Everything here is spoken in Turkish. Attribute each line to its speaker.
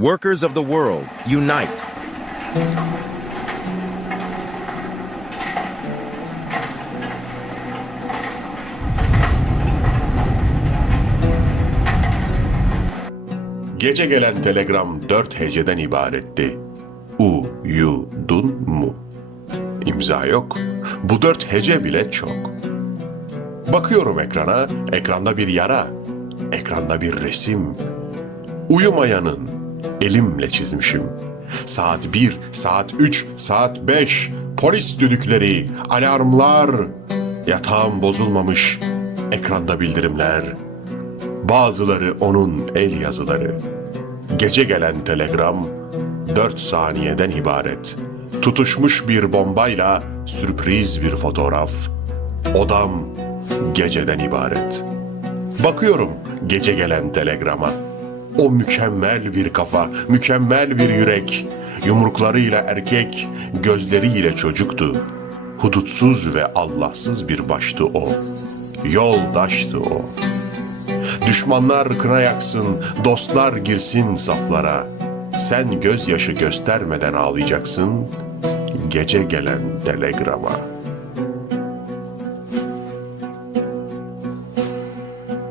Speaker 1: Workers of the world, unite.
Speaker 2: Gece gelen telegram dört heceden ibaretti. U, yu, dun, mu. İmza yok. Bu dört hece bile çok. Bakıyorum ekrana, ekranda bir yara, ekranda bir resim. Uyumayanın elimle çizmişim. Saat bir, saat üç, saat beş, polis düdükleri, alarmlar. Yatağım bozulmamış, ekranda bildirimler. Bazıları onun el yazıları. Gece gelen telegram dört saniyeden ibaret. Tutuşmuş bir bombayla sürpriz bir fotoğraf. Odam geceden ibaret. Bakıyorum gece gelen telegrama. O mükemmel bir kafa, mükemmel bir yürek. Yumruklarıyla erkek, gözleriyle çocuktu. Hudutsuz ve Allahsız bir baştı o. Yoldaştı o. Düşmanlar kına yaksın, dostlar girsin saflara. Sen gözyaşı göstermeden ağlayacaksın, gece gelen telegrama.''